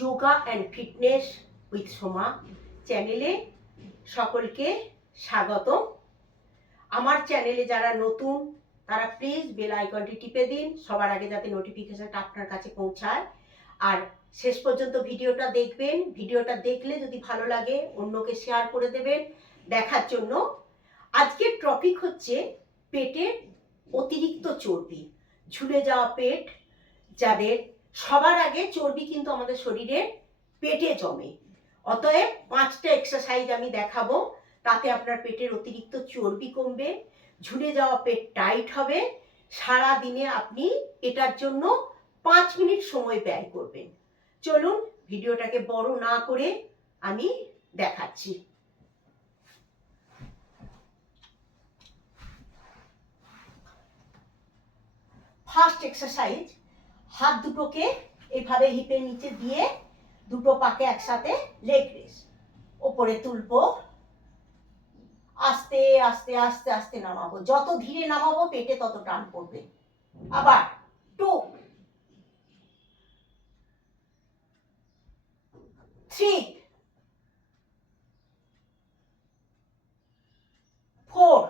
Yoga and fitness with Soma চ্যানেলে সকলকে স্বাগত। আমার চ্যানেলে যারা নতুন তারা প্লিজ বেল আইকনটি টিপে দিন, সবার আগে যাতে নোটিফিকেশনটা আপনার কাছে পৌঁছায়। আর শেষ পর্যন্ত ভিডিওটা দেখবেন। ভিডিওটা দেখলে যদি ভালো লাগে অন্যকে শেয়ার করে দেবেন দেখার জন্য। আজকের টপিক হচ্ছে পেটের অতিরিক্ত চর্বি, ঝুলে যাওয়া পেট যাদের। সবার আগে চর্বি কিন্তু আমাদের শরীরে পেটে জমে, অতএব 5টা এক্সারসাইজ আমি দেখাবো, তাতে আপনার পেটের অতিরিক্ত চর্বি কমবে, ঝুলে যাওয়া পেট টাইট হবে। সারা দিনে আপনি এটার জন্য 5 মিনিট সময় ব্যয় করবেন। চলুন ভিডিওটাকে বড় না করে আমি দেখাচ্ছি। ফার্স্ট এক্সারসাইজ, হাত দুটোকে এইভাবে হিপের নিচে দিয়ে দুটো পাকে একসাথে লেগ রেস ওপরে তুলবো, আস্তে আস্তে আস্তে আস্তে নামাবো। যত ধীরে নামাবো পেটে তত টান পড়বে। আবার 2 3 4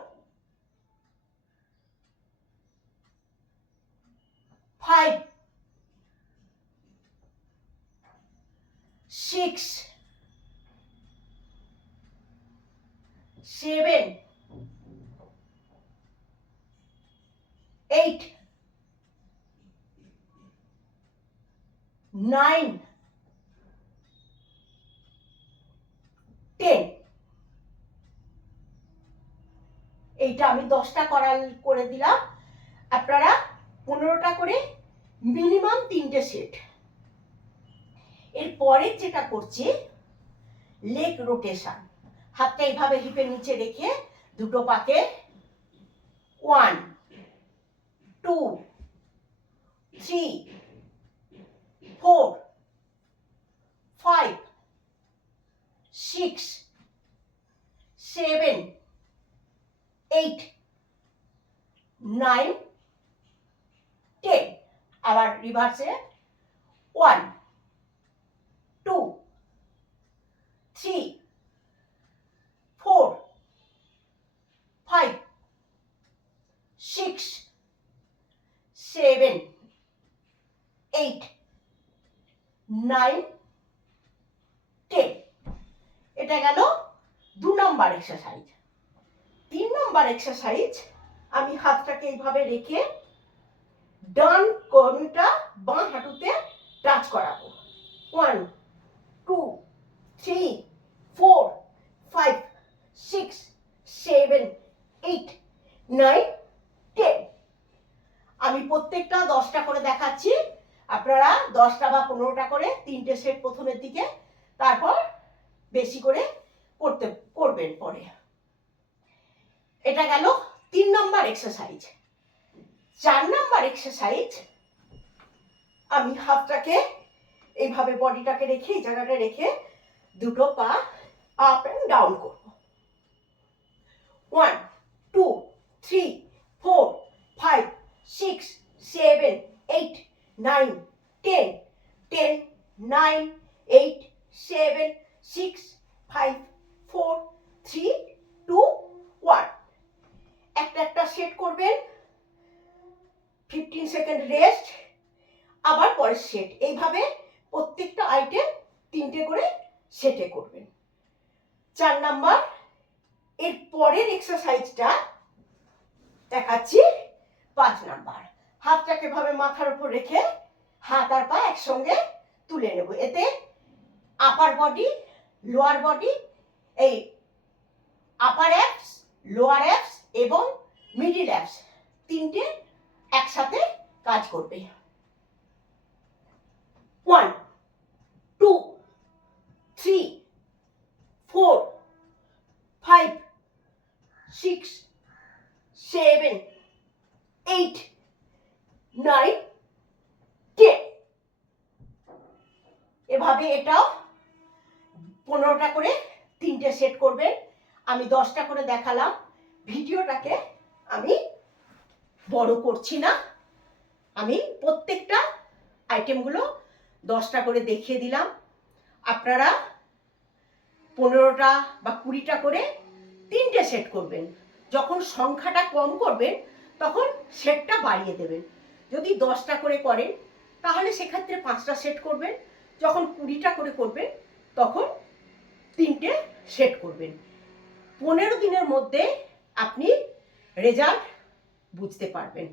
5 6 7 8 9 10। এইটা আমি 10টা করে দিলাম, আপনারা 15টা করে মিনিমাম 3টে সেট। এরপরে যেটা করছি লেগ রোটেশন। হাতটা এইভাবে হিপের নিচে রেখে দুটো পাকে 1 2 3 4 5 6 7 8 9 10। আবার রিভার্সে 1 2 3 4 5 6 7 8 9 10। এটা গেল 2 নম্বর এক্সারসাইজ। 3 নম্বর এক্সারসাইজ, আমি হাতটাকে এইভাবে রেখে ডান কনুইটা বাঁ হাঁটুতে টাচ করাবো। 1 2 3 4 5 6 7 8 9 10। আমি প্রত্যেকটা 10টা করে দেখাচ্ছি, আপনারা 10টা বা 15টা করে 3টে সেট প্রথমের দিকে, তারপর বেশি করে করবেন পরে। এটা গেল 3 নম্বর এক্সারসাইজ। 4 নম্বর এক্সারসাইজ, আমি হাতটাকে এইভাবে বডিটাকে রেখে এই জায়গাটা রেখে দুটো পা আপ এন্ড ডাউন করব। 1 2 3 4 5 6 7 8 9 10 10 9 8 7 6 5 4 3 2 1। একটা সেট করবেন, 15 সেকেন্ড রেস্ট, আবার পরের সেট। এইভাবে প্রত্যেকটা আইটেম 3টে করে সেটে করবেন। 4 নাম্বার। এর পরের এক্সারসাইজটা দেখাচ্ছি 5 নাম্বার। হাতটাকে ভাবে মাথার উপর রেখে হাত আর পা একসঙ্গে তুলে নেব। এতে আপার বডি লোয়ার বডি, এই আপার অ্যাপস লোয়ার অ্যাপস এবং মিডিল অ্যাপস 3টে একসাথে কাজ করবে। 1 2 3 4 5 6 7 8 9 10। এভাবে এটাও 15টা করে 3টে সেট করবেন। আমি 10টা করে দেখালাম। ভিডিওটাকে আমি বড় করছি না, আমি প্রত্যেকটা আইটেমগুলো 10টা করে দেখিয়ে দিলাম। আপনারা 15টা বা 20টা করে 3টে সেট করবেন। যখন সংখ্যাটা কম করবেন তখন সেটটা বাড়িয়ে দেবেন। যদি 10টা করে করেন তাহলে সেক্ষেত্রে 5টা সেট করবেন। যখন 20টা করে করবেন তখন 3টে সেট করবেন। 15 দিনের মধ্যে আপনি রেজাল্ট বুঝতে পারবেন।